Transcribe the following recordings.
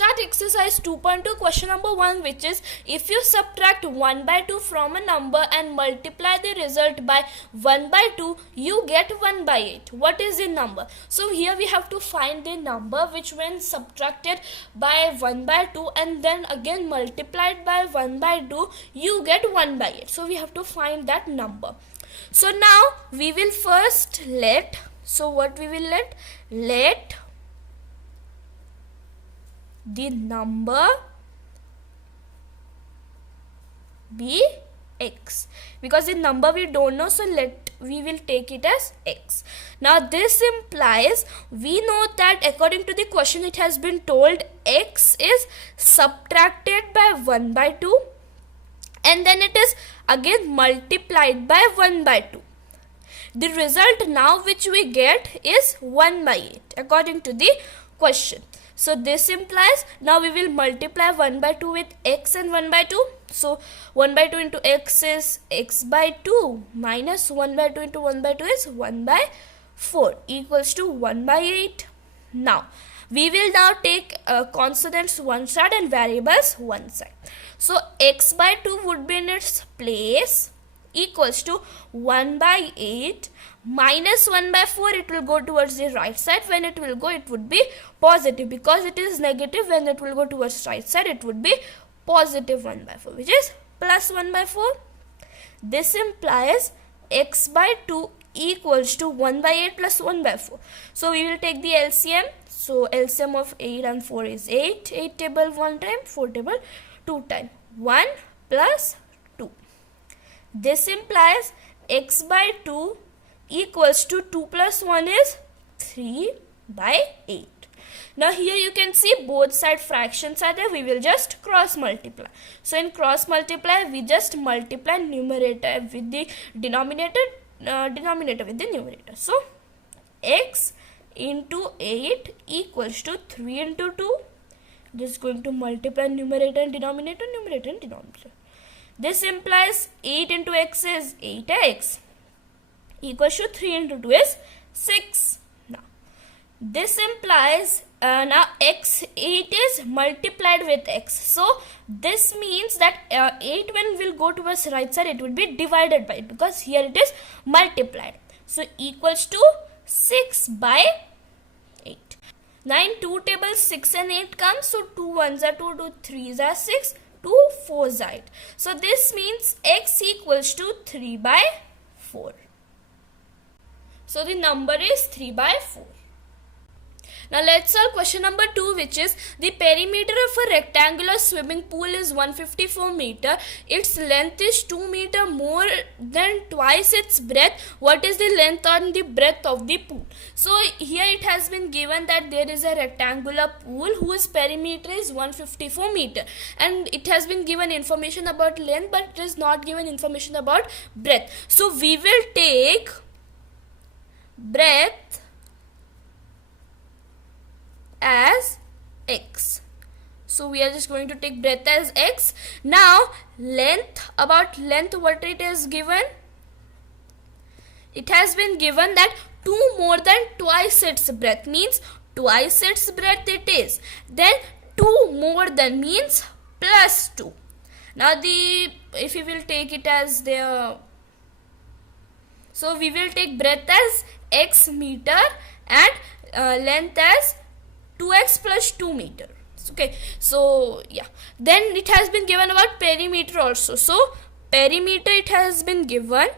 start exercise 2.2 question number 1, which is if you subtract 1 by 2 from a number and multiply the result by 1 by 2, you get 1 by 8. What is the number? So here we have to find the number which when subtracted by 1 by 2 and then again multiplied by 1 by 2, you get 1 by 8. So we have to find that number. So now we will first let the number be x, because the number we don't know, so we will take it as x. Now this implies, we know that according to the question it has been told x is subtracted by 1 by 2 and then it is again multiplied by 1 by 2. The result now which we get is 1 by 8 according to the question. So this implies now we will multiply 1 by 2 with x and 1 by 2. So 1 by 2 into x is x by 2 minus 1 by 2 into 1 by 2 is 1 by 4 equals to 1 by 8. Now we will now take constants one side and variables one side. So x by 2 would be in its place equals to 1 by 8 minus 1 by 4. It will go towards the right side. When it will go, it would be positive, because it is negative. When it will go towards right side, it would be positive 1 by 4, which is plus 1 by 4. This implies x by 2 equals to 1 by 8 plus 1 by 4. So we will take the LCM. So LCM of 8 and 4 is 8. 8 table 1 time, 4 table 2 time. 1 plus 2. This implies x by 2 equals to 2 plus 1 is 3 by 8. Now here you can see both side fractions are there. We will just cross multiply. So in cross multiply, we just multiply numerator with the denominator, denominator with the numerator. So x into 8 equals to 3 into 2. This is going to multiply numerator and denominator, numerator and denominator. This implies 8 into x is 8x equals to 3 into 2 is 6. Now this implies now x 8 is multiplied with x. So this means that 8 when will go towards right side, it will be divided by it, because here it is multiplied. So equals to 6 by 8. Now in 2 tables 6 and 8 comes. So 2 1s are 2, 2 3s are 6, 2 4s are 8. So this means x equals to 3 by 4. So the number is 3 by 4. Now let's solve question number 2, which is the perimeter of a rectangular swimming pool is 154 meter. Its length is 2 meter more than twice its breadth. What is the length and the breadth of the pool? So here it has been given that there is a rectangular pool whose perimeter is 154 meter, and it has been given information about length, but it is not given information about breadth. So we will take breadth as x. So we are just going to take breadth as x. Now length, about length, what it is given? It has been given that 2 more than twice its breadth, means twice its breadth it is. Then 2 more than means plus 2. Now if we will take it as so we will take breadth as x meter and length as 2x plus 2 meter. Okay, so yeah, then it has been given about perimeter also. So perimeter it has been given,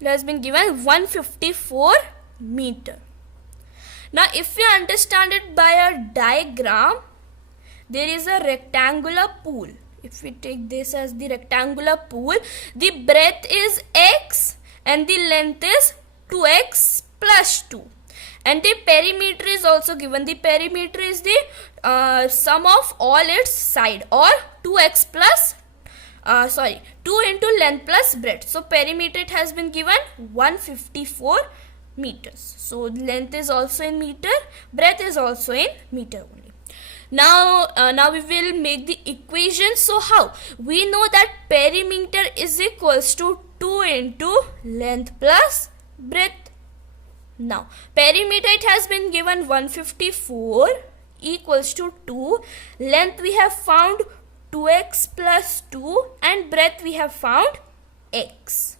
it has been given 154 meter. Now if you understand it by a diagram, there is a rectangular pool. If we take this as the rectangular pool, the breadth is x and the length is 2x plus 2, and the perimeter is also given. The perimeter is the sum of all its side, or 2x plus 2 into length plus breadth. So perimeter it has been given 154 meters. So length is also in meter, breadth is also in meter only. Now we will make the equation. So how? We know that perimeter is equals to 2 into length plus breadth. Now perimeter, it has been given 154 equals to 2. Length we have found 2x plus 2 and breadth we have found x.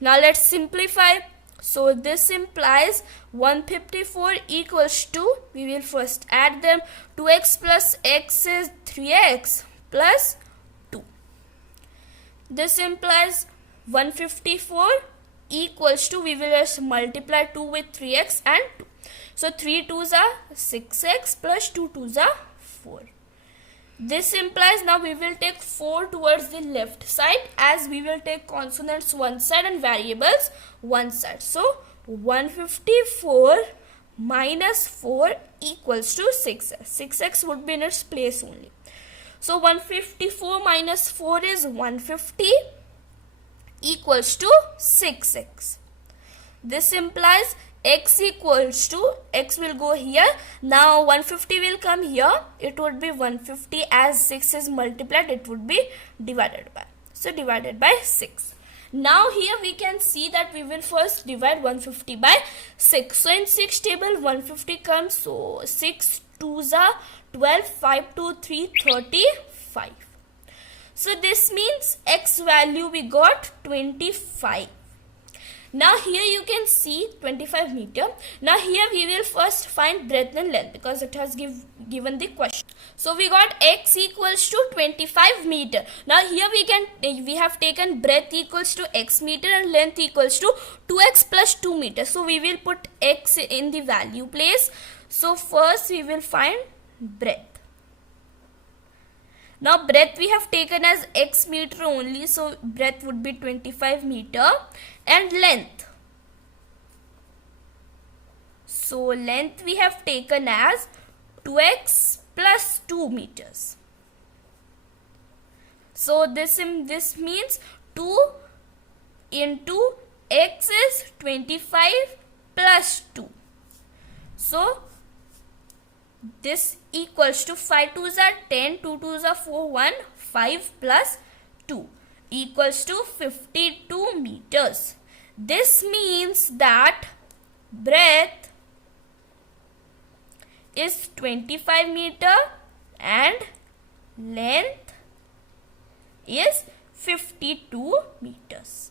Now let's simplify. So this implies 154 equals to, we will first add them, 2x plus x is 3x plus 2. This implies 154 equals to, we will just multiply 2 with 3x and 2. So 3 2s are 6x plus 2 2s are 4. This implies now we will take 4 towards the left side, as we will take consonants one side and variables one side. So 154 minus 4 equals to 6x. 6x would be in its place only. So 154 minus 4 is 150 equals to 6x. This implies x equals to, x will go here. Now 150 will come here. It would be 150, as 6 is multiplied, it would be divided by. So divided by 6. Now here we can see that we will first divide 150 by 6. So in 6 table 150 comes. So 6 2s are 12, 5 2 3 35. So this means x value we got 25. Now here you can see 25 meter. Now here we will first find breadth and length, because it has given the question. So we got x equals to 25 meter. Now here we have taken breadth equals to x meter and length equals to 2x plus 2 meter. So we will put x in the value place. So first we will find breadth. Now breadth we have taken as x meter only, so breadth would be 25 meter, and length. So length we have taken as 2x plus 2 meters. So this means 2 into x is 25 plus 2. So this equals to 5 2s are 10, 2 2s are 4, 1, 5 plus 2 equals to 52 meters. This means that breadth is 25 meter and length is 52 meters.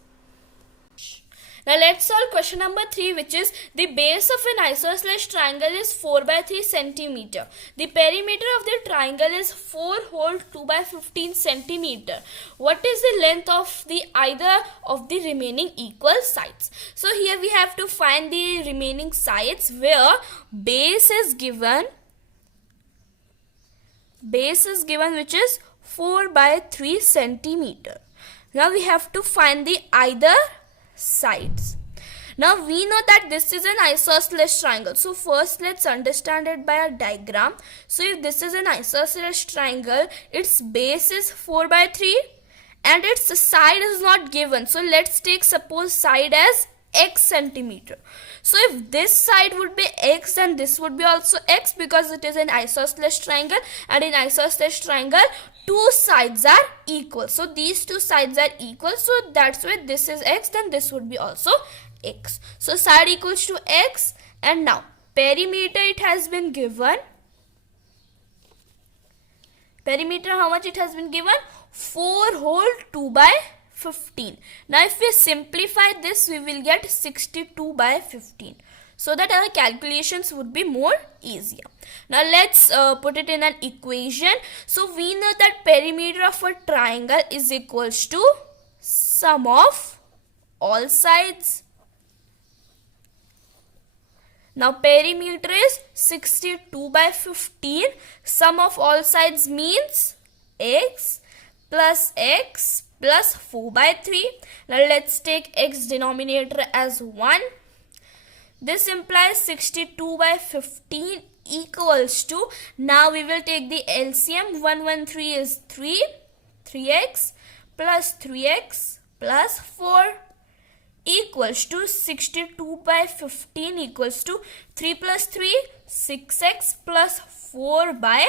Now let's solve question number 3, which is the base of an isosceles triangle is 4 by 3 centimeter. The perimeter of the triangle is 4 whole 2 by 15 centimeter. What is the length of the either of the remaining equal sides? So here we have to find the remaining sides, where base is given, which is 4 by 3 centimeter. Now we have to find the either sides. Now we know that this is an isosceles triangle. So first let's understand it by a diagram. So if this is an isosceles triangle, its base is 4 by 3 and its side is not given. So let's take suppose side as x centimeter. So if this side would be x, then this would be also x, because it is an isosceles triangle, and in isosceles triangle two sides are equal. So these two sides are equal, so that's why this is x, then this would be also x. So side equals to x. And now perimeter, it has been given. Perimeter, how much it has been given? 4 whole 2 by 15. Now if we simplify this, we will get 62 by 15, so that our calculations would be more easier. Now let's put it in an equation. So we know that perimeter of a triangle is equals to sum of all sides. Now perimeter is 62 by 15. Sum of all sides means x plus 4 by 3. Now let's take x denominator as 1. This implies 62 by 15 equals to, now we will take the LCM. 113 is 3x plus 4 equals to 62 by 15 equals to 3 plus 3, 6x plus 4 by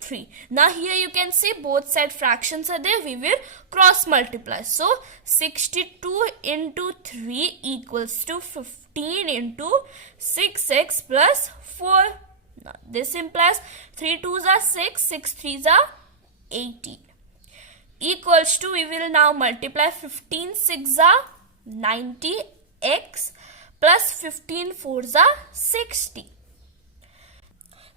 3. Now here you can see both side fractions are there. We will cross multiply. So 62 into 3 equals to 15. 15 into 6x plus 4. Now this implies 3 2s are 6, 6 3s are 18. Equals to, we will now multiply 15 6s are 90x plus 15 4s are 60.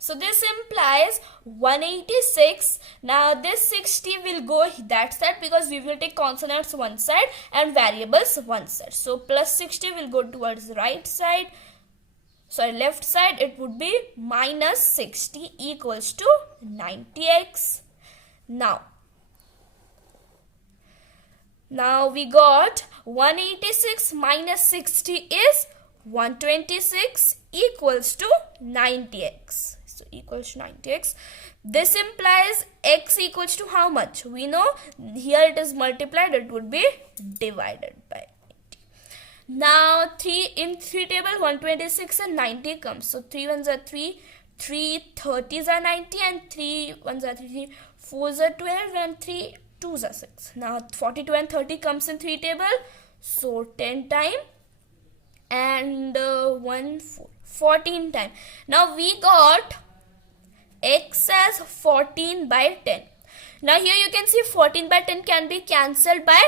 So this implies 186. Now this 60 will go that side because we will take consonants one side and variables one side. So plus 60 will go towards right side. Sorry, left side. It would be minus 60 equals to 90x. Now we got 186 minus 60 is 126 equals to 90x. So equals to 90x. This implies x equals to how much? We know here it is multiplied, it would be divided by 90. Now in 3 table 126 and 90 comes. So 3 1s are 3, 3 30s are 90 and 3 1s are 3, 4s are 12 and 3 2s are 6. Now 42 and 30 comes in 3 table. So 10 times and 1 4, 14 times. Now we got x as 14 by 10. Now here you can see 14 by 10 can be cancelled by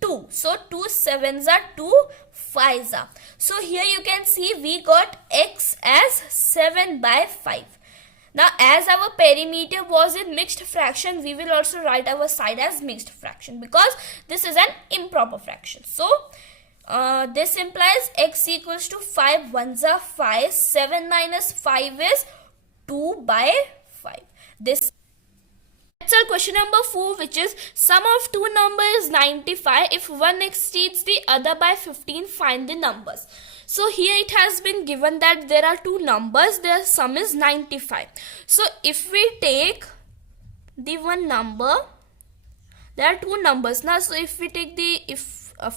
2. So 2 7s are 2 5s are. So here you can see we got x as 7 by 5. Now as our perimeter was in mixed fraction, we will also write our side as mixed fraction because this is an improper fraction. So this implies x equals to 5 1s are 5, 7 minus 5 is 2 by 5. This Let's solve question number 4, which is sum of two numbers is 95. If one exceeds the other by 15, find the numbers. So here it has been given that there are two numbers, their sum is 95. So if we take the one number, there are two numbers now. So if we take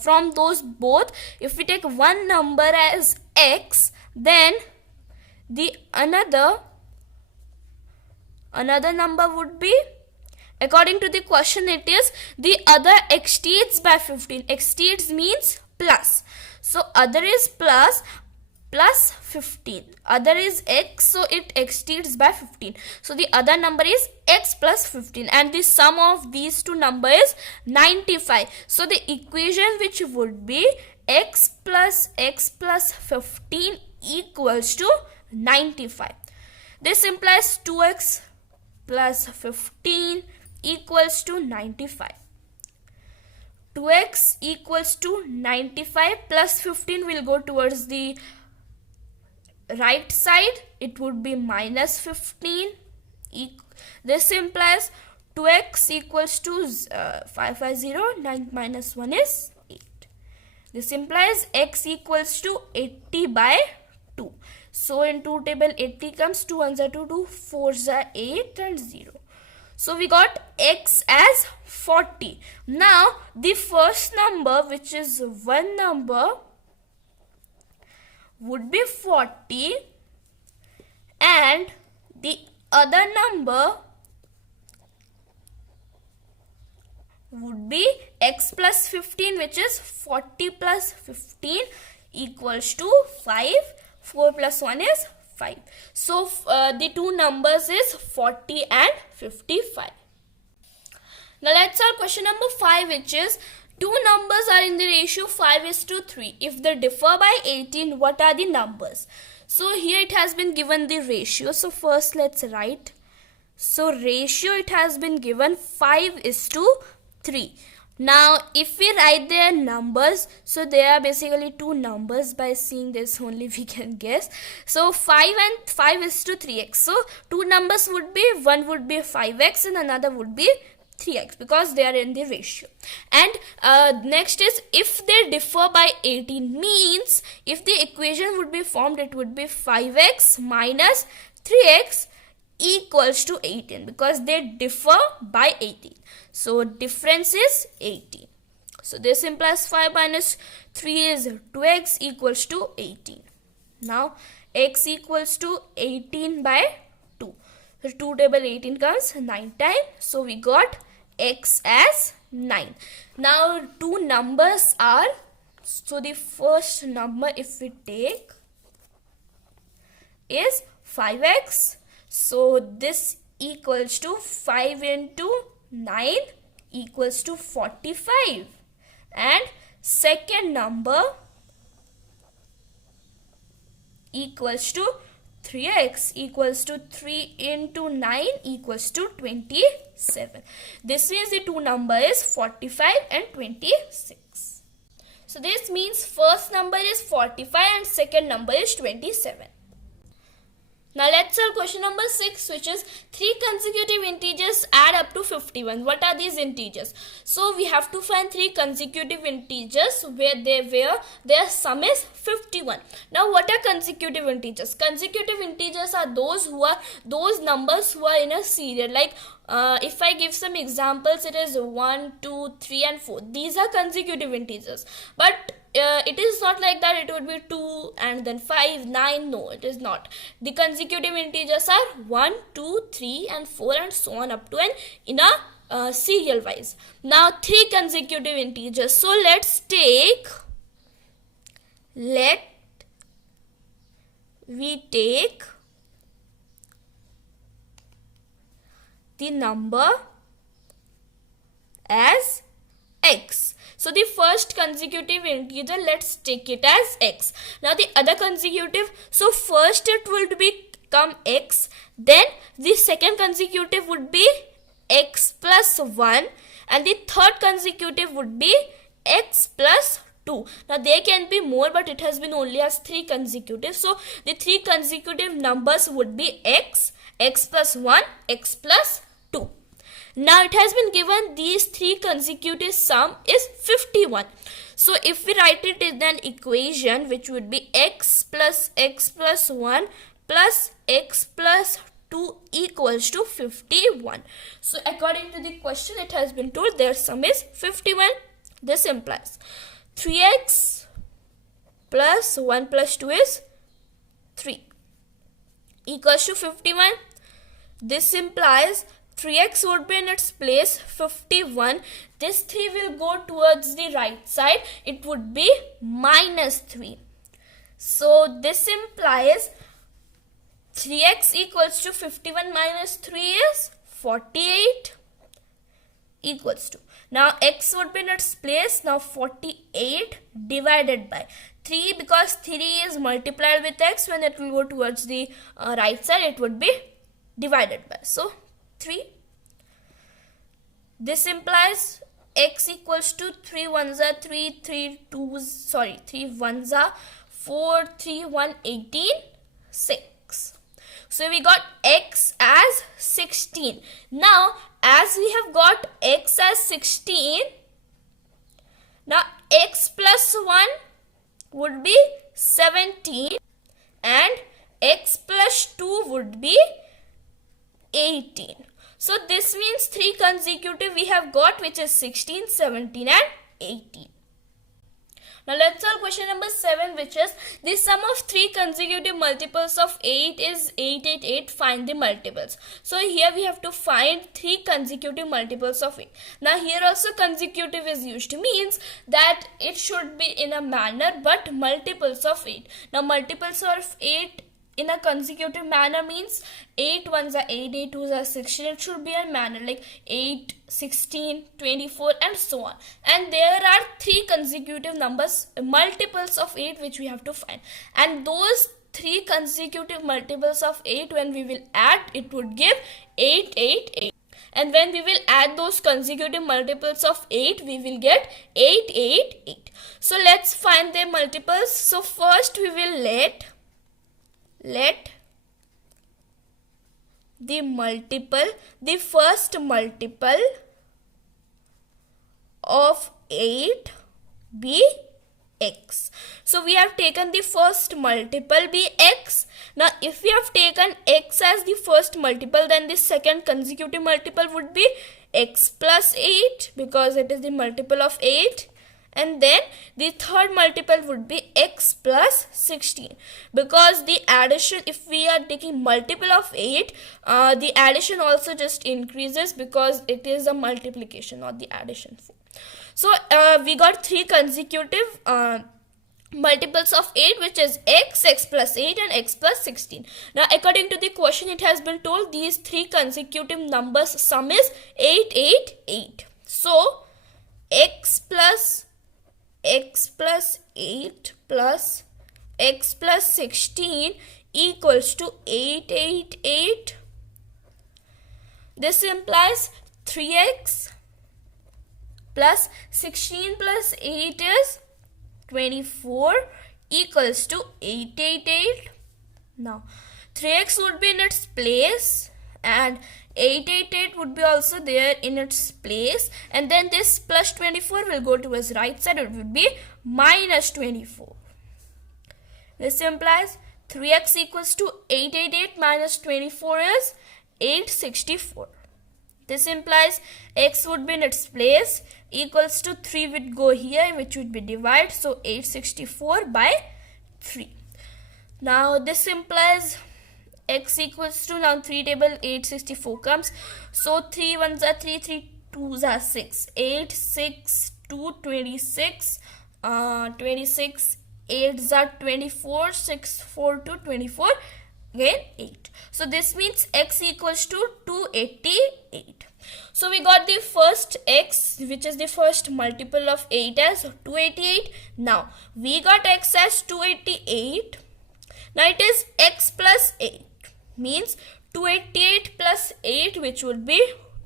from those both, if we take one number as x, then the another number would be, according to the question, it is the other exceeds by 15. Exceeds means plus. So other is plus 15. Other is x, so it exceeds by 15. So the other number is x plus 15 and the sum of these two numbers is 95. So the equation which would be x plus 15 equals to 95. This implies 2x plus 15 equals to 95. 2x equals to 95 plus 15 will go towards the right side. It would be minus 15. This implies 2x equals to 550. 9 minus 1 is 8. This implies x equals to 80 by 2. So in 2 table 80 comes, 2 1s are 2, 2 4s are 8 and 0. So we got x as 40. Now the first number, which is one number, would be 40 and the other number would be x plus 15, which is 40 plus 15 equals to 5. 4 plus 1 is 5. So the two numbers is 40 and 55. Now let's solve question number 5, which is two numbers are in the ratio 5:3. If they differ by 18, what are the numbers? So here it has been given the ratio. So first let's write. So ratio, it has been given 5:3. Now if we write their numbers, so there are basically two numbers. By seeing this only we can guess. So 5 and 5:3x. So two numbers would be, one would be 5x and another would be 3x because they are in the ratio. And next is if they differ by 18, means if the equation would be formed, it would be 5x minus 3x equals to 18 because they differ by 18. So difference is 18. So this implies 5 minus 3 is 2x equals to 18. Now x equals to 18 by 2. So 2 table 18 comes 9 times. So we got x as 9. Now two numbers are So the first number if we take is 5x. So this equals to 5 into 9 equals to 45. And second number equals to 3x equals to 3 into 9 equals to 27. This means the two number is 45 and 26. So this means first number is 45 and second number is 27. Now let's solve question number 6, which is 3 consecutive integers add up to 51. What are these integers? So we have to find 3 consecutive integers where their sum is 51. Now what are consecutive integers? Consecutive integers are those numbers who are in a serial. Like if I give some examples, it is 1, 2, 3 and 4. These are consecutive integers. But it is not like that it would be 2 and then 5, 9. No, it is not. The consecutive integers are 1, 2, 3 and 4 and so on up to n in a serial wise. Now 3 consecutive integers. So let we take the number as x. So the first consecutive integer, let's take it as x. Now the other consecutive, so first it would become x, then the second consecutive would be x plus 1 and the third consecutive would be x plus 2. Now there can be more, but it has been only as 3 consecutive. So the 3 consecutive numbers would be x, x plus 1, x plus 2. Now it has been given these 3 consecutive sum is 51. So if we write it in an equation which would be x plus 1 plus x plus 2 equals to 51. So according to the question, it has been told their sum is 51. This implies 3x plus 1 plus 2 is 3 equals to 51. This implies 3x would be in its place 51. This 3 will go towards the right side. It would be minus 3. So this implies 3x equals to 51 minus 3 is 48 equals to. Now x would be in its place. Now 48 divided by 3, because 3 is multiplied with x. When it will go towards the right side, it would be divided by. So 3. This implies x equals to 3 ones are 3, 3 ones are 4, 3 1 18, 6. So we got x as 16. Now as we have got x as 16, now x plus 1 would be 17 and x plus 2 would be 18. So this means 3 consecutive we have got, which is 16, 17 and 18. Now let's solve question number 7, which is the sum of 3 consecutive multiples of 8 is 888. Find the multiples. So here we have to find 3 consecutive multiples of 8. Now here also consecutive is used, means that it should be in a manner, but multiples of 8. Now multiples of 8 in a consecutive manner means 8 ones are 8, 8 twos are 16. It should be a manner like 8, 16, 24 and so on. And there are 3 consecutive numbers, multiples of 8, which we have to find. And those 3 consecutive multiples of 8, when we will add, it would give 888. And when we will add those consecutive multiples of 8, we will get 888. So let's find their multiples. So first we will let the first multiple of 8 be x. So we have taken the first multiple be x. Now if we have taken x as the first multiple, then the second consecutive multiple would be x plus 8, because it is the multiple of 8. and then the third multiple would be x plus 16, because the addition, if we are taking multiple of 8, the addition also just increases because it is a multiplication, not the addition. So we got three consecutive multiples of 8, which is x, x plus 8 and x plus 16. Now according to the question, it has been told these three consecutive numbers sum is 8, 8, 8. So x plus 8 plus x plus 16 equals to 8, 8, 8. This implies 3x plus 16 plus 8 is 24 equals to 8, 8, 8. Now 3x would be in its place and 8, 8, 8 would be also there in its place, and then this plus 24 will go to its right side. It would be minus 24. This implies 3x equals to 888 minus 24 is 864. This implies x would be in its place, equals to 3 would go here, which would be divided, so 864 by 3. Now this implies x equals to, now 3 table 864 comes, so 3 ones are 3, 3 twos are 6, 8, 6, 2, 26, 26, 8s are 24, 6, 4 to 24, again 8. So this means x equals to 288. So we got the first x, which is the first multiple of 8, as 288. Now we got x as 288. Now it is x plus 8, means 288 plus 8, which would be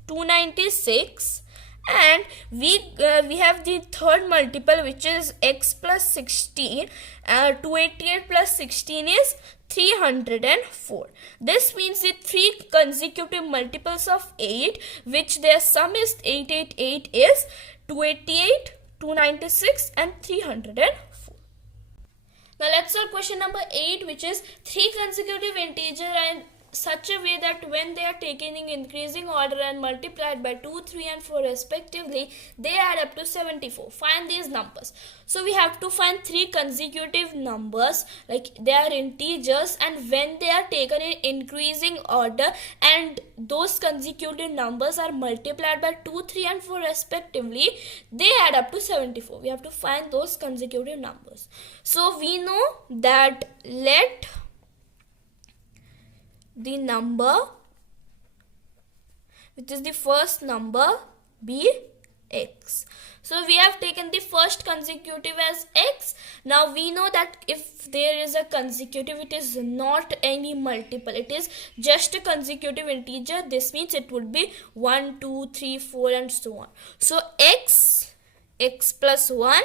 296, and we have the third multiple, which is x plus 16. 288 plus 16 is 304. This means the three consecutive multiples of 8, which their sum is 888, is 288, 296 and 304. Now let's solve question number 8, which is three consecutive integer and such a way that when they are taken in increasing order and multiplied by 2, 3 and 4 respectively, they add up to 74. Find these numbers. So we have to find three consecutive numbers, like they are integers, and when they are taken in increasing order and those consecutive numbers are multiplied by 2, 3 and 4 respectively, they add up to 74. We have to find those consecutive numbers. So we know that let the number, which is the first number, be x. So we have taken the first consecutive as x. Now we know that if there is a consecutive, it is not any multiple, it is just a consecutive integer. This means it would be 1, 2, 3, 4 and so on. So x, x plus 1,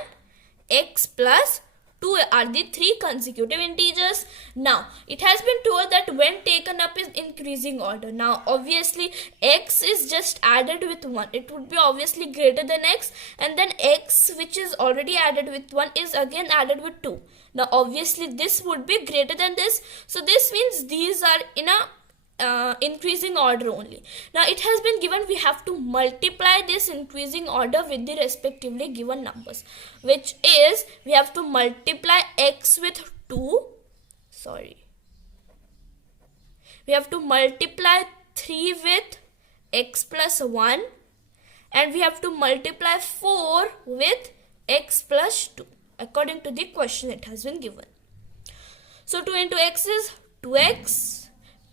x plus 2 are the three consecutive integers. Now it has been told that when taken up in increasing order, now obviously x is just added with 1, it would be obviously greater than x, and then x, which is already added with 1, is again added with 2. Now obviously this would be greater than this, so this means these are in a increasing order only. Now it has been given we have to multiply this increasing order with the respectively given numbers, which is we have to multiply x with 2, we have to multiply 3 with x plus 1, and we have to multiply 4 with x plus 2 according to the question it has been given. So 2 into x is 2x,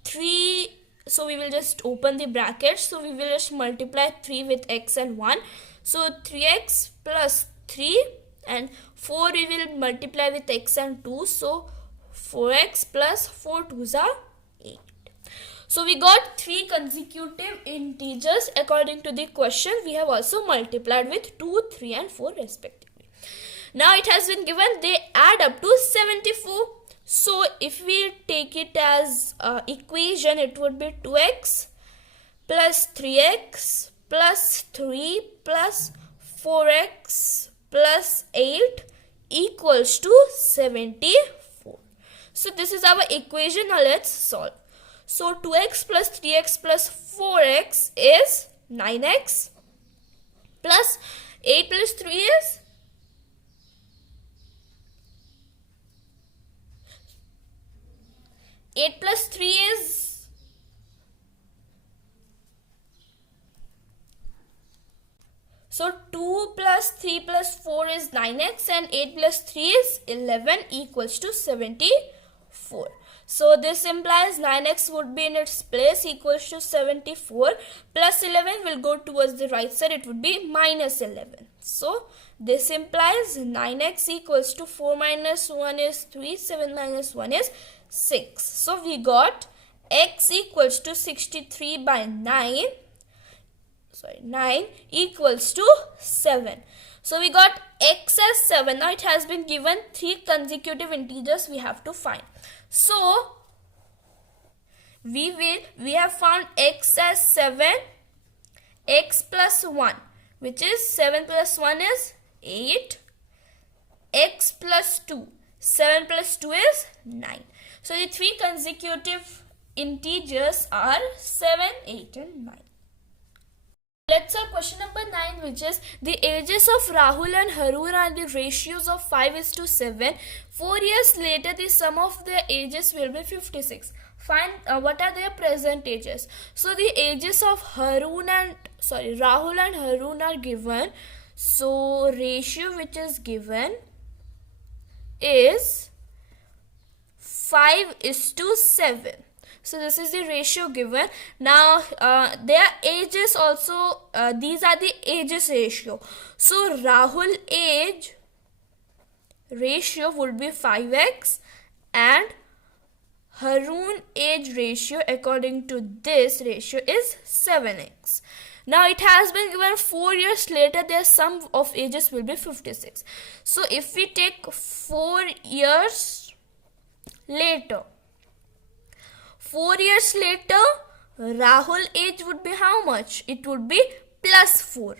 3, so we will just open the brackets, so we will just multiply 3 with x and 1, so 3x plus 3, and 4 we will multiply with x and 2, so 4x plus 4 2s are 8. So we got three consecutive integers according to the question. We have also multiplied with 2, 3 and 4 respectively. Now it has been given they add up to 74. So if we take it as equation, it would be 2x plus 3x plus 3 plus 4x plus 8 equals to 74. So this is our equation. Now let's solve. So 2x plus 3x plus 4x is 9x plus 8 plus 3 is 2 plus 3 plus 4 is 9x and 8 plus 3 is 11 equals to 74. So this implies 9x would be in its place equals to 74 plus 11 will go towards the right side, it would be minus 11. So this implies 9x equals to 4 minus 1 is 3, 7 minus 1 is 6. So we got x equals to 63 by 9 equals to 7. So we got x as 7. Now it has been given 3 consecutive integers we have to find. So we have found x as 7, x plus 1, which is 7 plus 1 is 8, x plus 2, 7 plus 2 is 9. So the 3 consecutive integers are 7, 8 and 9. Let's solve question number 9, which is the ages of Rahul and Harun are the ratios of 5:7. 4 years later, the sum of their ages will be 56. Find what are their present ages. So the ages of Rahul and Harun are given. So ratio which is given is 5:7. So this is the ratio given. Now their ages also, these are the ages ratio. So Rahul age ratio would be 5x and Harun age ratio according to this ratio is 7x. Now it has been given 4 years later their sum of ages will be 56. So if we take 4 years later, 4 years later, Rahul age would be how much? It would be plus 4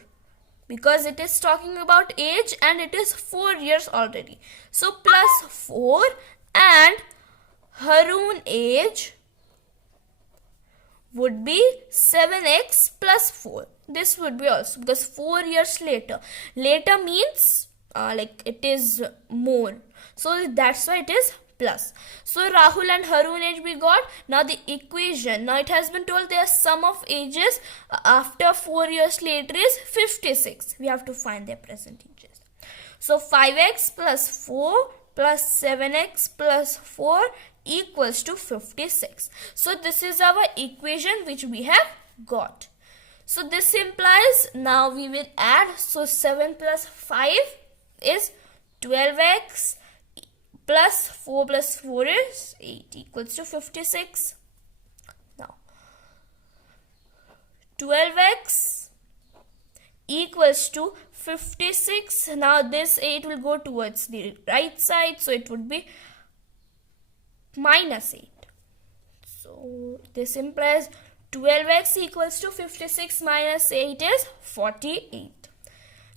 because it is talking about age and it is 4 years already. So plus 4 and Harun age would be 7x plus 4. This would be also because 4 years later. Later means like it is more. So that's why it is plus. So Rahul and Harun age we got. Now the equation. Now it has been told their sum of ages after 4 years later is 56. We have to find their present ages. So 5x plus 4 plus 7x plus 4 equals to 56. So this is our equation which we have got. So this implies now we will add. So 7 plus 5 is 12x plus 4 plus 4 is 8 equals to 56. Now 12x equals to 56. Now this 8 will go towards the right side, so it would be minus 8. So this implies 12x equals to 56 minus 8 is 48.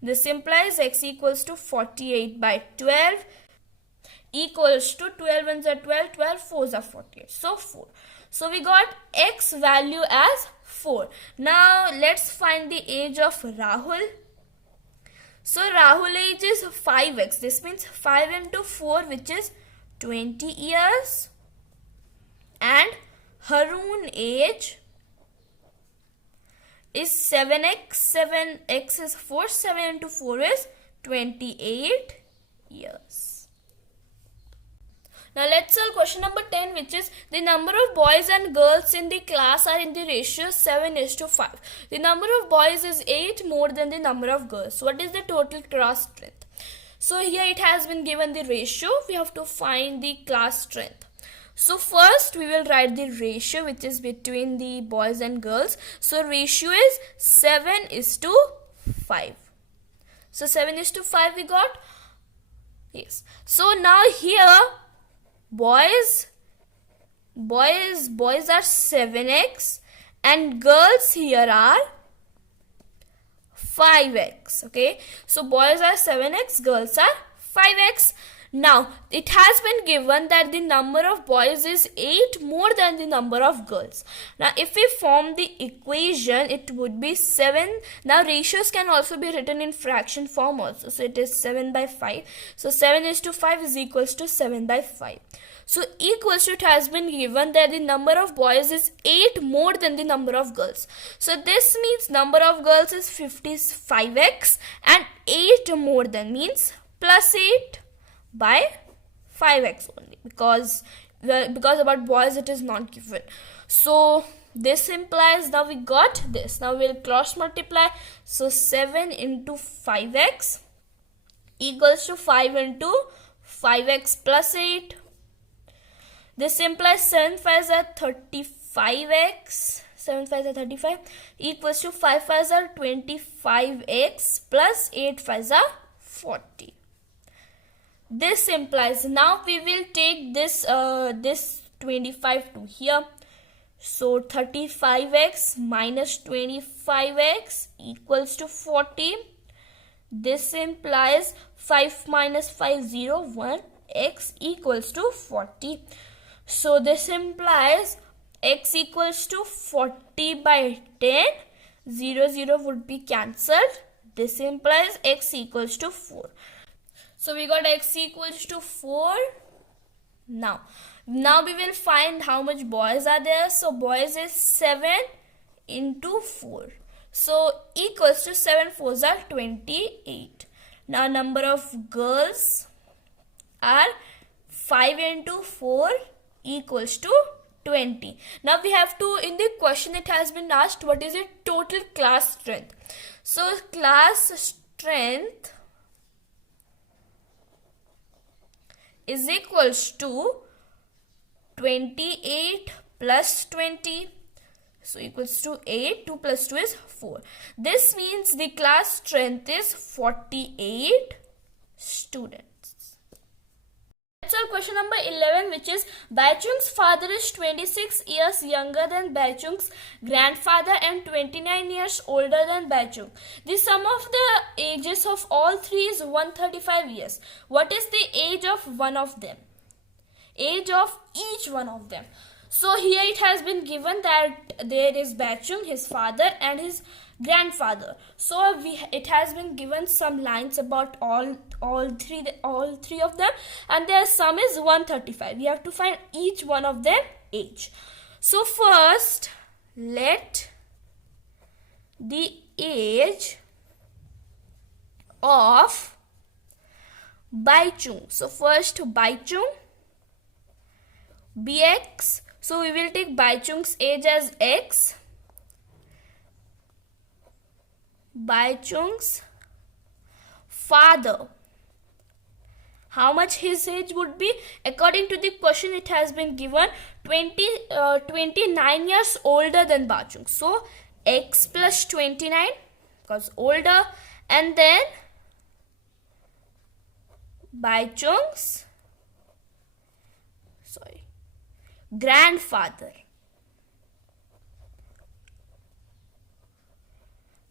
This implies x equals to 48 by 12 equals to 12 ones are 12, 12 fours are 48. So 4. So we got x value as 4. Now let's find the age of Rahul. So Rahul age is 5x. This means 5 into 4 which is 20 years. And Harun age is 7x. 7x is 4. 7 into 4 is 28 years. Now let's solve question number 10, which is the number of boys and girls in the class are in the ratio 7:5. The number of boys is 8 more than the number of girls. What is the total class strength? So here it has been given the ratio. We have to find the class strength. So first we will write the ratio which is between the boys and girls. So ratio is 7:5. So 7:5 we got. Yes. So now here boys are 7x and girls here are 5x. Okay, so boys are 7x, girls are 5x. Now, it has been given that the number of boys is 8 more than the number of girls. Now, if we form the equation, it would be 7. Now, ratios can also be written in fraction form also. So, it is 7 by 5. So, 7:5 is equals to 7 by 5. So, equals to, it has been given that the number of boys is 8 more than the number of girls. So, this means number of girls is 55x and 8 more than means plus 8 by 5x only, because about boys it is not given. So this implies, now we got this, now we'll cross multiply. So 7 into 5x equals to 5 into 5x plus 8. This implies 7 5s are 35x, 7 5s are 35 equals to 5 5s are 25x plus 8 5s are 40. This implies, now we will take this 25 to here. So 35x minus 25x equals to 40. This implies 5 minus 5 0 1 x equals to 40. So this implies x equals to 40 by 10. 0 0 would be cancelled. This implies x equals to 4. So we got x equals to 4. Now we will find how much boys are there. So boys is 7 into 4. So equals to 7 4s are 28. Now number of girls are 5 into 4 equals to 20. Now we have to, in the question it has been asked what is the total class strength. So class strength is equals to 28 plus 20. So equals to 8. 2 plus 2 is 4. This means the class strength is 48 students. Let's solve question number 11, which is Baichung's father is 26 years younger than Baichung's grandfather and 29 years older than Baichung. The sum of the ages of all three is 135 years. What is the age of one of them? Age of each one of them. So here it has been given that there is Baichung, his father, and his grandfather. So it has been given some lines about all three of them, and their sum is 135. We have to find each one of them age. So first let the age of Baichung. So first Baichung bx. So we will take Baichung's age as x. Baichung's father, how much his age would be? According to the question it has been given 29 years older than Baichung. So x plus 29 because older, and then Baichung's grandfather.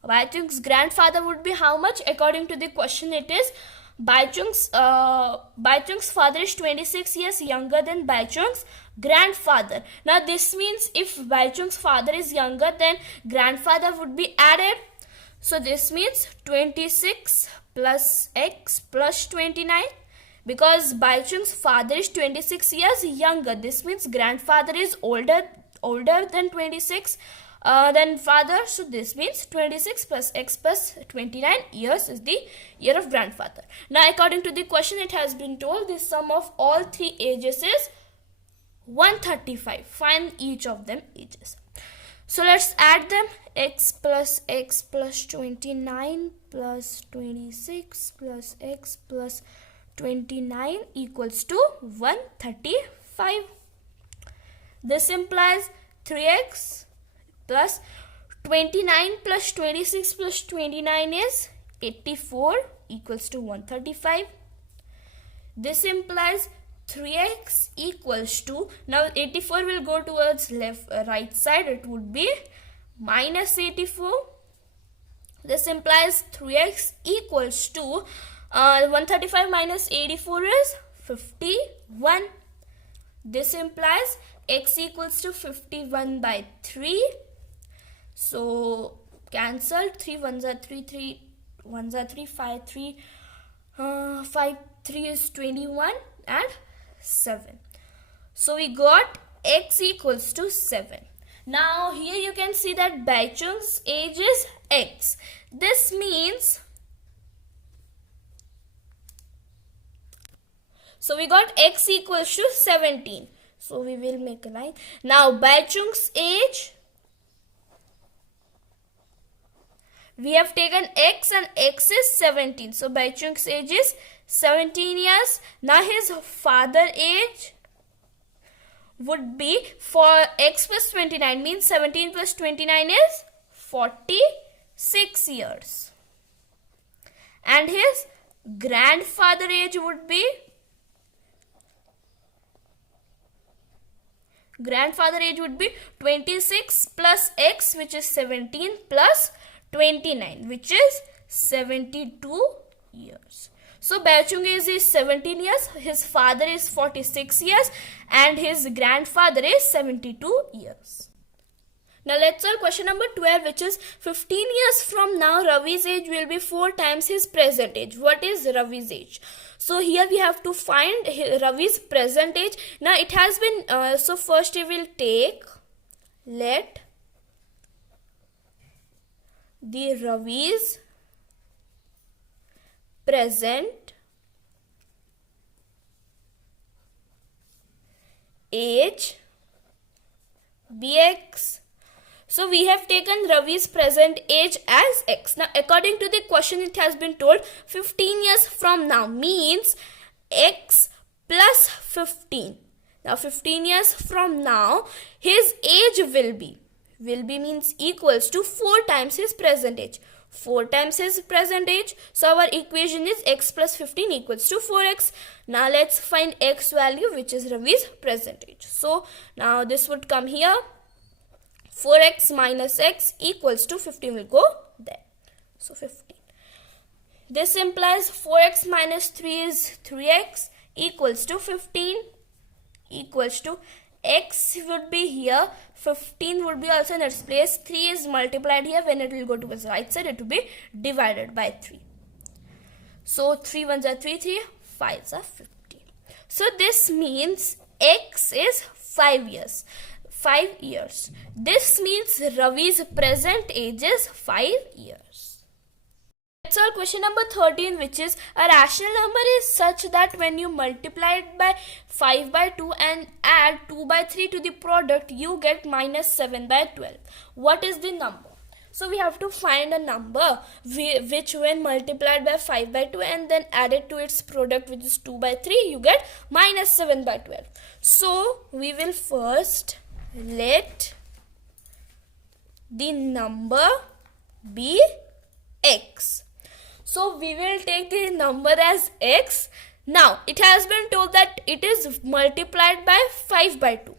Baichung's grandfather would be how much? According to the question it is Baichung's father is 26 years younger than Baichung's grandfather. Now this means if Baichung's father is younger, then grandfather would be added. So this means 26 plus x plus 29. Because Baichung's father is 26 years younger, this means grandfather is older than 26 than father. So this means 26 plus x plus 29 years is the year of grandfather. Now according to the question it has been told the sum of all three ages is 135. Find each of them ages. So let's add them. X plus 29 plus 26 plus x plus 29 equals to 135. This implies 3x plus 29 plus 26 plus 29 is 84 equals to 135. This implies 3x equals to, now 84 will go towards right side, it would be minus 84. This implies 3x equals to 135 minus 84 is 51. This implies x equals to 51 by 3. So cancel, 3 1s are 3, 3 1s are 3, 5 3, 5 3 is 21 and 7. So we got x equals to 7. Now here you can see that Baichung's age is x. This means, so we got x equals to 17. So we will make a line. Now Baichung's age, we have taken x and x is 17. So Baichung's age is 17 years. Now his father age would be, for x plus 29 means 17 plus 29 is 46 years. And his grandfather age would be, grandfather age would be 26 plus x, which is 17, plus 29, which is 72 years. So Baichung is 17 years, his father is 46 years, and his grandfather is 72 years. Now let's solve question number 12, which is 15 years from now Ravi's age will be 4 times his present age. What is Ravi's age? So here we have to find Ravi's present age. Now it has been, so first we will take, let the Ravi's present age be x. So we have taken Ravi's present age as x. Now according to the question, it has been told 15 years from now means x plus 15. Now 15 years from now his age will be means equals to 4 times his present age. 4 times his present age. So our equation is x plus 15 equals to 4x. Now let's find x value, which is Ravi's present age. So now this would come here. 4x minus x equals to 15 will go there. So 15. This implies 4x minus 3 is 3x equals to 15 equals to x would be here, 15 would be also in its place, 3 is multiplied here, when it will go to its right side it will be divided by 3. So 3 1s are 3, 3 5s are 15. So this means x is 5 years. 5 years. This means Ravi's present age is 5 years. Let's solve question number 13, which is a rational number is such that when you multiply it by 5 by 2 and add 2 by 3 to the product, you get minus 7 by 12. What is the number? So we have to find a number which when multiplied by 5 by 2 and then added to its product, which is 2 by 3, you get minus 7 by 12. So we will first let the number be x. So we will take the number as x. Now it has been told that it is multiplied by 5 by 2.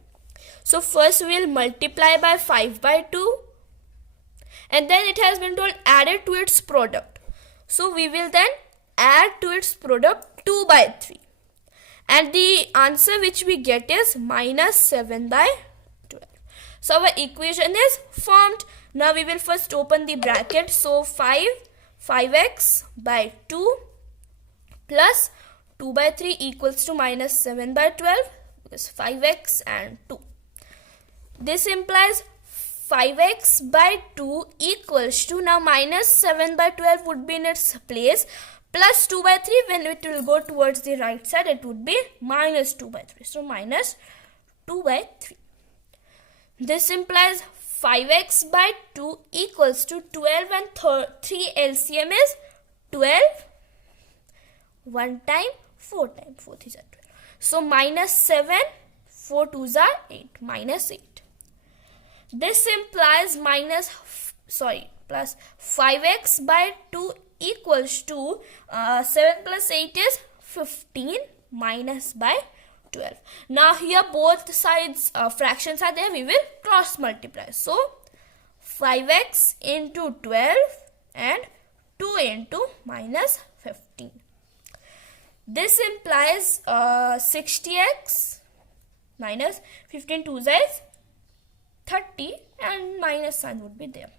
So first we will multiply by 5 by 2 and then it has been told added to its product. So we will then add to its product 2 by 3. And the answer which we get is minus 7 by 12. So our equation is formed. Now we will first open the bracket. So 5x by 2 plus 2 by 3 equals to minus 7 by 12 because 5x and 2. This implies 5x by 2 equals to, now minus 7 by 12 would be in its place, plus 2 by 3, when it will go towards the right side it would be minus 2 by 3. So minus 2 by 3. This implies 5x by 2 equals to 12 and 3 LCM is 12. 1 time, 4 times, 4 3s are 12. So minus 7, 4 2s are 8, minus 8. This implies plus 5x by 2 equals to 7 plus 8 is 15 minus by 12. Now here both sides fractions are there, we will cross multiply. So 5x into 12 and 2 into minus 15. This implies 60x minus 15 2s is 30 and minus sign would be there.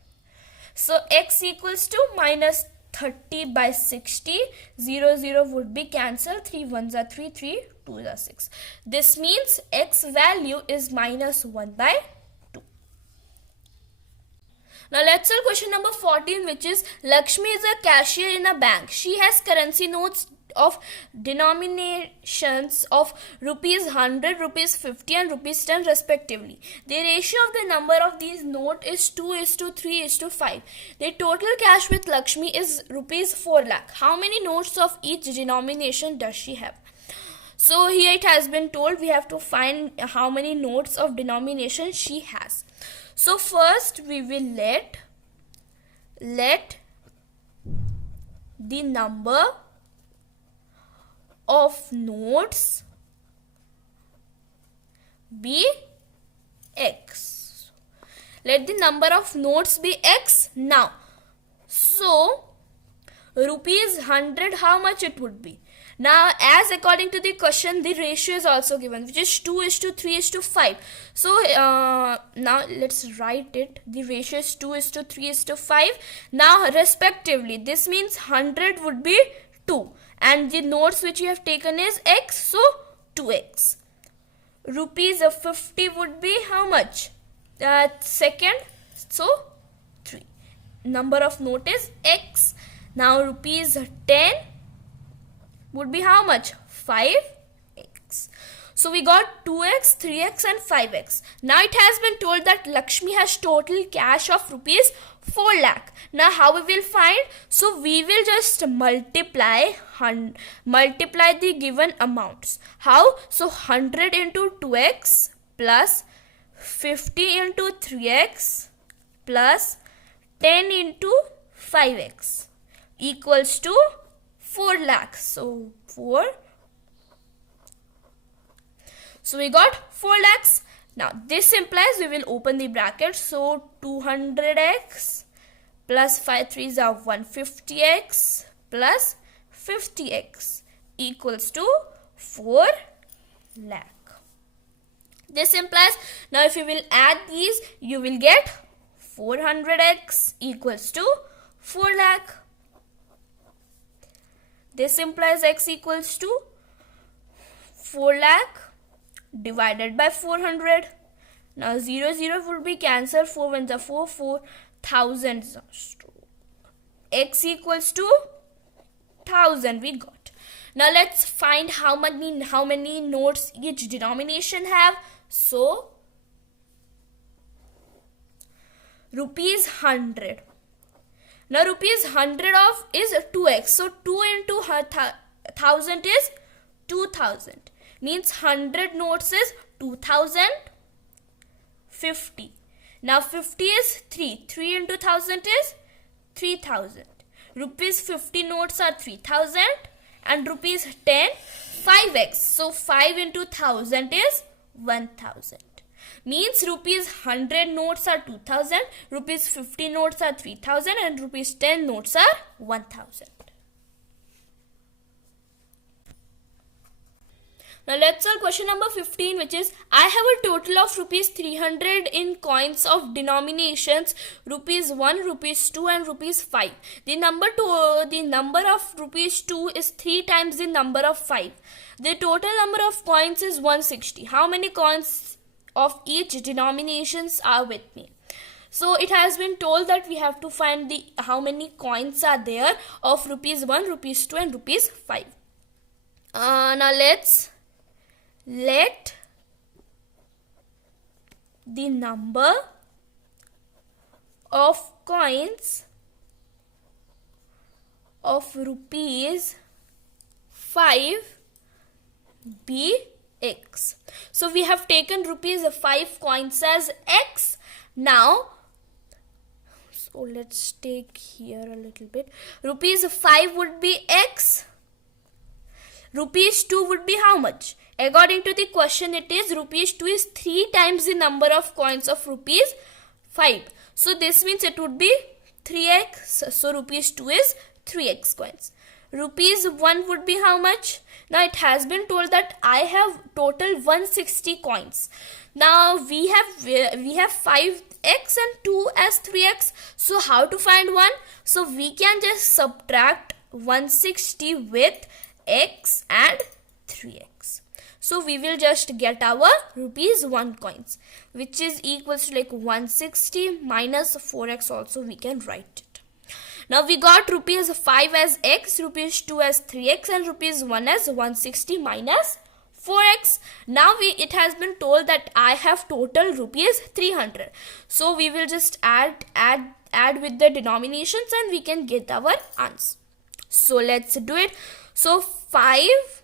So x equals to minus 30 by 60. 0 0 would be cancelled. 3 1s are 3, 3 2s are 6. This means x value is minus 1 by 2. Now let's solve question number 14, which is Lakshmi is a cashier in a bank. She has currency notes of denominations of rupees 100, rupees 50 and rupees 10 respectively. The ratio of the number of these notes is 2:3:5. The total cash with Lakshmi is rupees 4 lakh. How many notes of each denomination does she have? So here it has been told we have to find how many notes of denomination she has. So first we will let the number of notes be x. Let the number of notes be x now. So rupees 100, how much it would be? Now, as according to the question, the ratio is also given, which is 2:3:5. So now let's write it. The ratio is 2:3:5. Now, respectively, this means 100 would be 2. And the notes which you have taken is x, so 2x. Rupees 50 would be how much? Second, so 3. Number of note is x. Now rupees 10 would be how much? 5x. So we got 2x, 3x and 5x. Now it has been told that Lakshmi has total cash of rupees 4 lakh. Now how we will find? So we will just multiply the given amounts. How? So 100 into 2x plus 50 into 3x plus 10 into 5x equals to 4 lakhs. So 4. So we got 4 lakhs. Now this implies we will open the bracket. So 200x plus 5 3s are 150x plus 50x equals to 4 lakh. This implies, now if you will add these, you will get 400x equals to 4 lakh. This implies x equals to 4 lakh divided by 400. Now 0 0 would be cancelled. 4 1s are 4, 4,000. X equals to 1000 we got. Now let's find how many notes each denomination have. So rupees 100. Now rupees 100 of is 2x. So 2 into 1000 is 2000. Means 100 notes is 2050. Now 50 is 3. 3 into 1000 is 3000. Rupees 50 notes are 3000 and rupees 10 5x. So 5 into 1000 is 1000. Means rupees 100 notes are 2000, rupees 50 notes are 3000 and rupees 10 notes are 1000. Now let's solve question number 15, which is I have a total of rupees 300 in coins of denominations rupees 1, rupees 2 and rupees 5. The number of rupees 2 is 3 times the number of 5. The total number of coins is 160. How many coins of each denominations are with me? So it has been told that we have to find how many coins are there of rupees 1, rupees 2 and rupees 5. Now let the number of coins of rupees 5 be x. So we have taken rupees 5 coins as x. Now, so let's take here a little bit. Rupees 5 would be x. Rupees 2 would be how much? According to the question, it is rupees 2 is 3 times the number of coins of rupees 5. So this means it would be 3x. So rupees 2 is 3x coins. rupees 1 would be how much? Now it has been told that I have total 160 coins. Now we have 5x and 2 as 3x. So how to find 1? So we can just subtract 160 with x and 3x. So we will just get our rupees 1 coins, which is equals to like 160 minus 4x also we can write it. Now we got rupees 5 as x, rupees 2 as 3x and rupees 1 as 160 minus 4x. Now it has been told that I have total rupees 300. So we will just add with the denominations and we can get our answer. So let's do it. So 5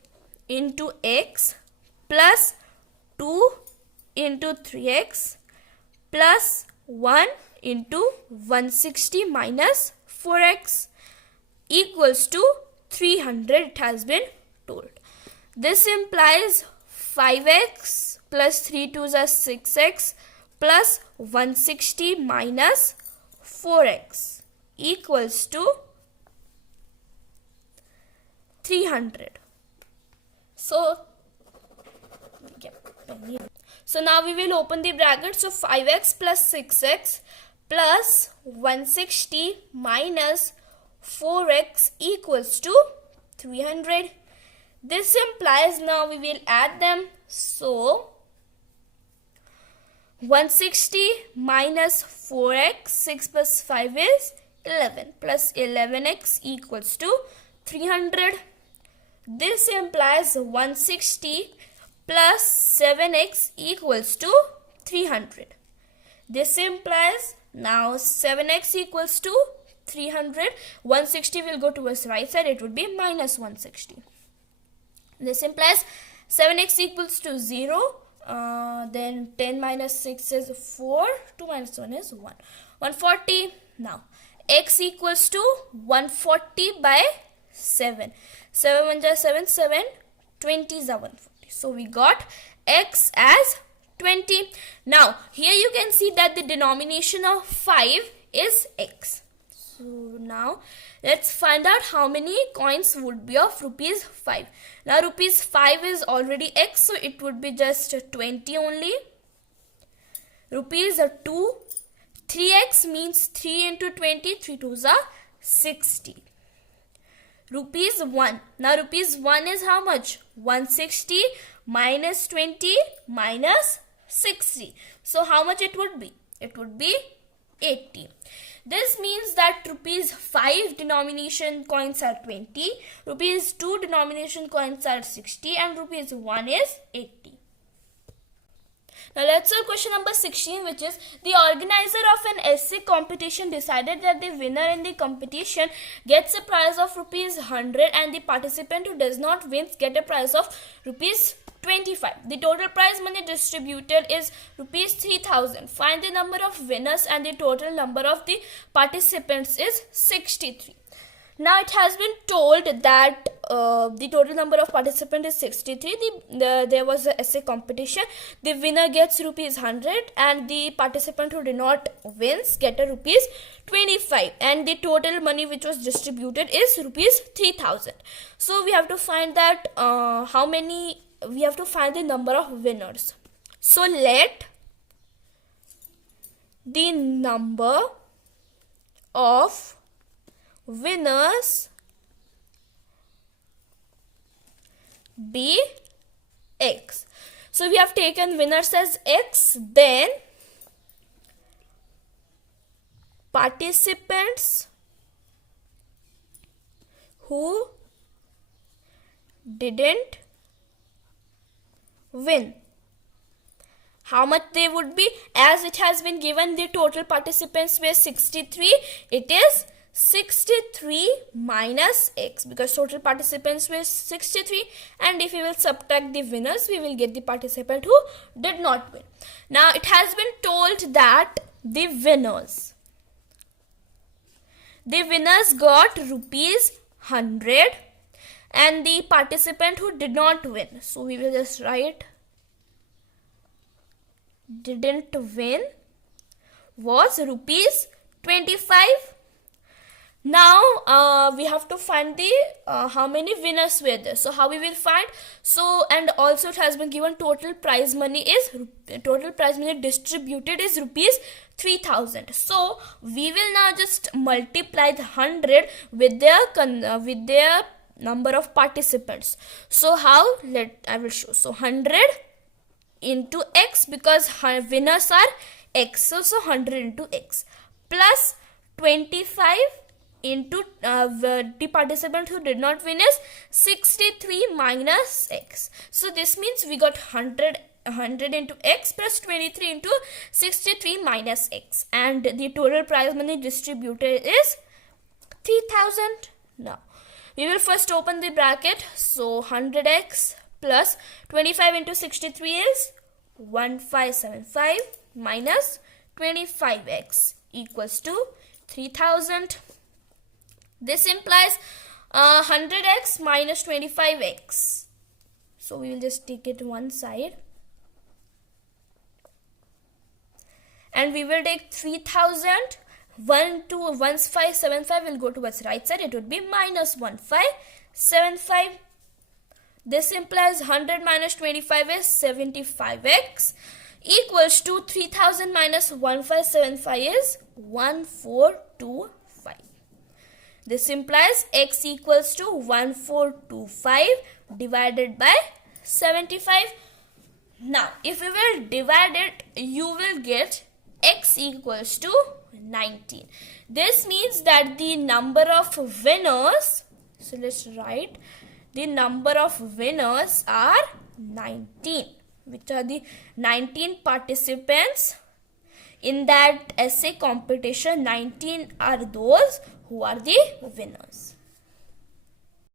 into x plus 2 into 3x plus 1 into 160 minus 4x equals to 300, it has been told. This implies 5x plus 3 2s are 6x plus 160 minus 4x equals to 300. So now we will open the bracket. So 5x plus 6x plus 160 minus 4x equals to 300. This implies now we will add them. So 160 minus 4x, 6 plus 5 is 11 plus 11x equals to 300. This implies 160 plus 7x equals to 300. This implies now 7x equals to 300. 160 will go towards right side. It would be minus 160. This implies 7x equals to 0. Then 10 minus 6 is 4. 2 minus 1 is 1. 140. Now x equals to 140 by 7. 7 1 is 7. 7 20 is 140. So we got x as 20. Now here you can see that the denomination of 5 is x. So now let's find out how many coins would be of rupees 5. Now rupees 5 is already x, so it would be just 20 only. Rupees 2, 3x means 3 into 20, 3 2s are 60. Rupees 1. Now rupees 1 is how much? 160 minus 20 minus 60. So how much it would be? It would be 80. This means that rupees 5 denomination coins are 20, rupees 2 denomination coins are 60 and rupees 1 is 80. Now let's solve question number 16, which is the organizer of an essay competition decided that the winner in the competition gets a prize of rupees 100 and the participant who does not win get a prize of rupees 25. The total prize money distributed is rupees 3000. Find the number of winners and the total number of the participants is 63. Now it has been told that the total number of participants is 63. There was an essay competition. The winner gets rupees 100 and the participant who did not wins get a rupees 25. And the total money which was distributed is rupees 3000. So we have to find that we have to find the number of winners. So let the number of winners be x. So we have taken winners as x, then participants who didn't win. How much they would be? As it has been given the total participants were 63, it is 63 minus x, because total participants were 63, and if we will subtract the winners we will get the participant who did not win. Now it has been told that the winners got rupees 100 and the participant who did not win, so we will just write didn't win was rupees 25. Now we have to find the how many winners were there. So how we will find? So, and also it has been given total prize money distributed is rupees 3000. So we will now just multiply the 100 with their number of participants. So how? I will show. So 100 into x, because winners are x, so 100 into x, plus 25 into the participant who did not win is 63 minus x. So this means we got 100 into x plus 23 into 63 minus x, and the total prize money distributed is 3000. Now we will first open the bracket. So 100x plus 25 into 63 is 1575 minus 25x equals to 3000. This implies 100x minus 25x. So we will just take it one side. And we will take 3000. 1575 will go towards right side. It would be minus 1575. This implies 100 minus 25 is 75x equals to 3000 minus 1575 is 1425. This implies x equals to 1425 divided by 75. Now, if we will divide it, you will get x equals to 19. This means that the number of winners, so let's write, the number of winners are 19, which are the 19 participants in that essay competition. 19 are those who are the winners.